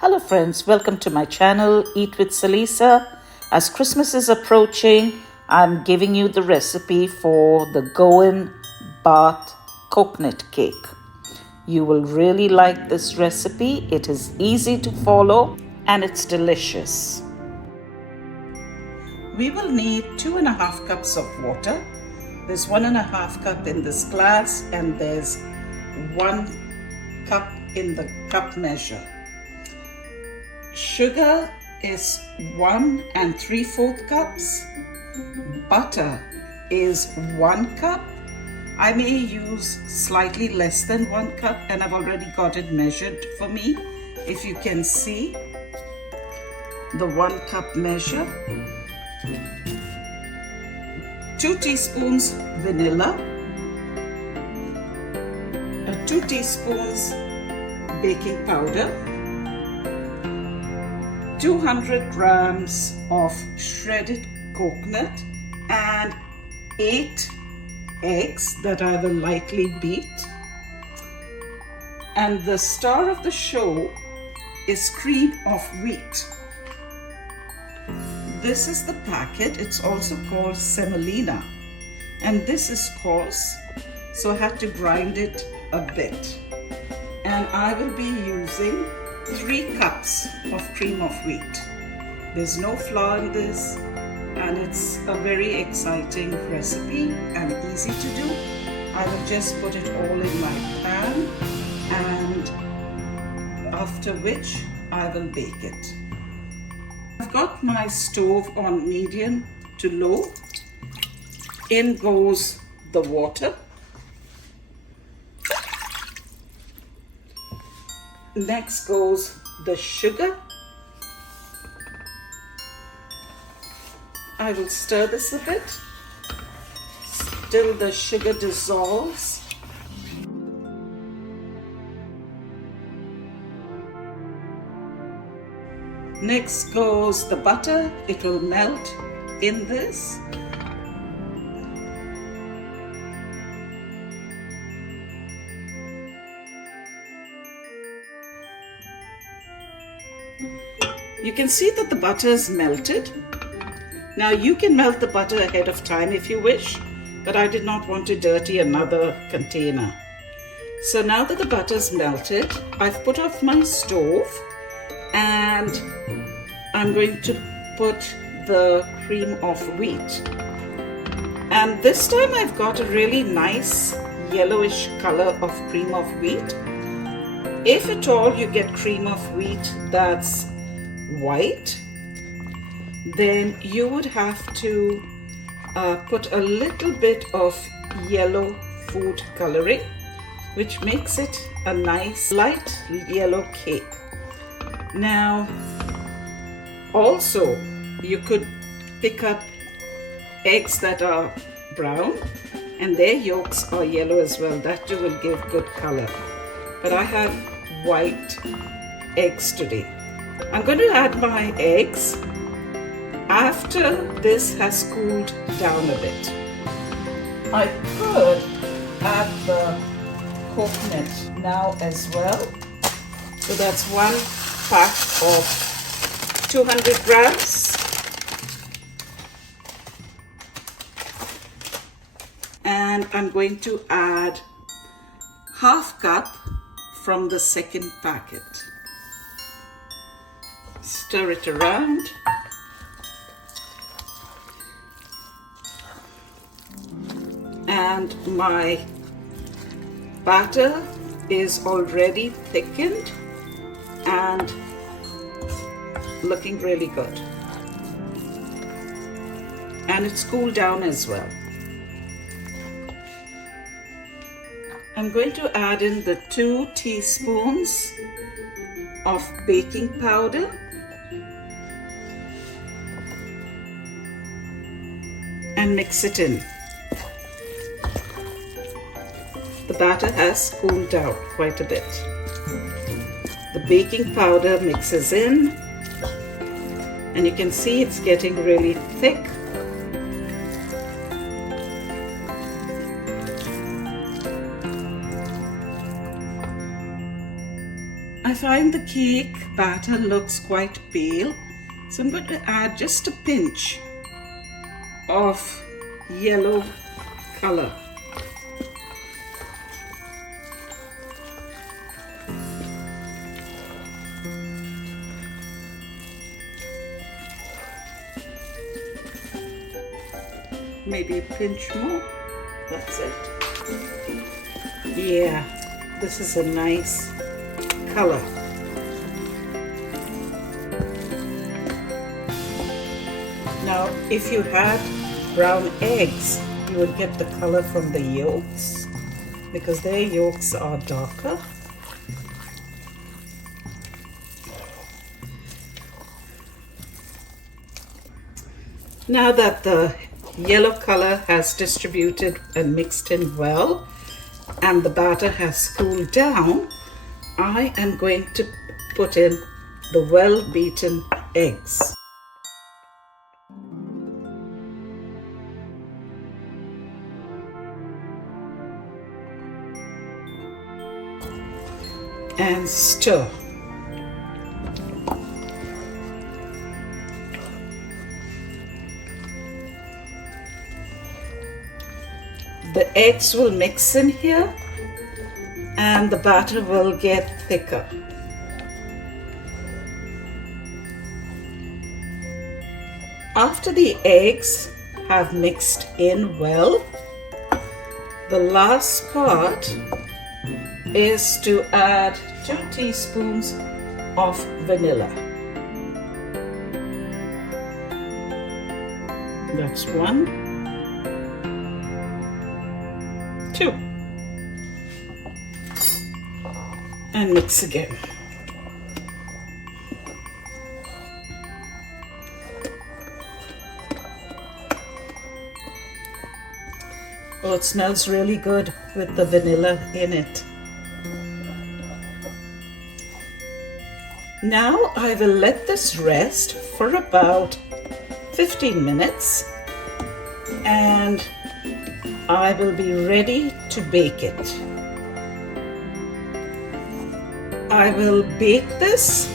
Hello friends, welcome to my channel Eat with Salisa. As Christmas is approaching, I'm giving you the recipe for the Goan Baath Coconut Cake. You will really like this recipe. It is easy to follow and it's delicious. We will need 2.5 cups of water. There's 1.5 cup in this glass and there's 1 cup in the cup measure. Sugar is 1 3/4 cups. Butter is 1 cup. I may use slightly less than 1 cup and I've already got it measured for me. If you can see the 1 cup measure. 2 teaspoons vanilla. 2 teaspoons baking powder. 200 grams of shredded coconut and 8 eggs that I will lightly beat. And the star of the show is cream of wheat. This is the packet. It's also called semolina, and this is coarse, so I had to grind it a bit. And I will be using 3 cups of cream of wheat. There's no flour in this and it's a very exciting recipe and easy to do. I will just put it all in my pan and after which I will bake it. I've got my stove on medium to low. In goes the water. Next goes the sugar. I will stir this a bit till the sugar dissolves. Next goes the butter. It will melt in this. You can see that the butter is melted. Now you can melt the butter ahead of time if you wish, but I did not want to dirty another container. So now that the butter is melted, I've put off my stove and I'm going to put the cream of wheat. And this time I've got a really nice yellowish color of cream of wheat. If at all you get cream of wheat that's white, then you would have to put a little bit of yellow food coloring, which makes it a nice light yellow cake. Now also you could pick up eggs that are brown and their yolks are yellow as well. That too will give good color, but I have white eggs today. I'm going to add my eggs after this has cooled down a bit. I could add the coconut now as well. So that's 1 pack of 200 grams. And I'm going to add 1/2 cup from the second packet. Stir it around. And my batter is already thickened and looking really good. And it's cooled down as well. I'm going to add in the 2 teaspoons of baking powder and mix it in. The batter has cooled down quite a bit. The baking powder mixes in and you can see it's getting really thick. I find the cake batter looks quite pale, so I'm going to add just a pinch of yellow color. Maybe a pinch more. That's it. Yeah, this is a nice color. Now, if you had brown eggs, you would get the color from the yolks because their yolks are darker. Now that the yellow color has distributed and mixed in well and the batter has cooled down, I am going to put in the well-beaten eggs. And stir. The eggs will mix in here and the batter will get thicker. After the eggs have mixed in well, the last part is to add 2 teaspoons of vanilla. That's 1, 2, and mix again. Oh, it smells really good with the vanilla in it. Now I will let this rest for about 15 minutes and I will be ready to bake it. I will bake this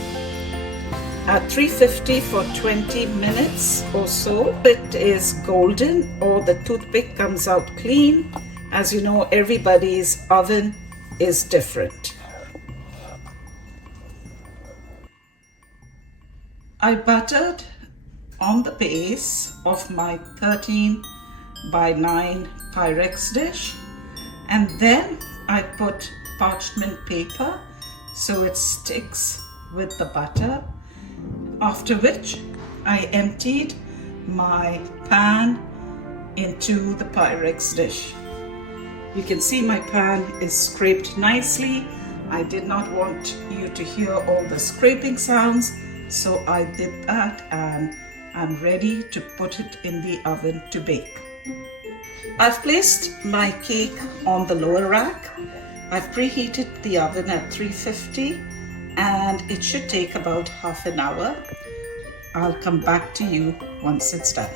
at 350 for 20 minutes or so. It is golden or the toothpick comes out clean. As you know, everybody's oven is different. I buttered on the base of my 13 by 9 Pyrex dish, and then I put parchment paper so it sticks with the butter, after which I emptied my pan into the Pyrex dish. You can see my pan is scraped nicely. I did not want you to hear all the scraping sounds, so I did that and I'm ready to put it in the oven to bake. I've placed my cake on the lower rack. I've preheated the oven at 350 and it should take about half an hour. I'll come back to you once it's done.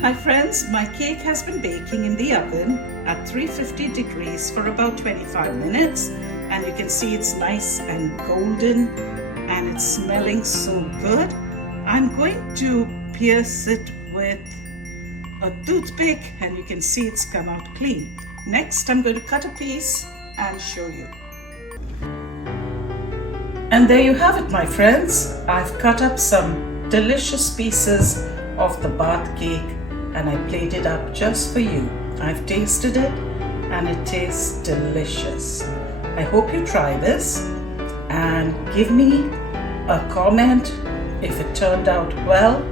Hi friends, my cake has been baking in the oven at 350 degrees for about 25 minutes and you can see it's nice and golden and it's smelling so good. I'm going to pierce it with a toothpick and you can see it's come out clean. Next, I'm going to cut a piece and show you. And there you have it, my friends. I've cut up some delicious pieces of the bath cake and I plated up just for you. I've tasted it and it tastes delicious. I hope you try this and give me a comment if it turned out well,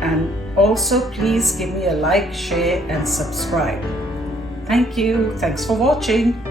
and also please give me a like, share and subscribe. Thank you. Thanks for watching.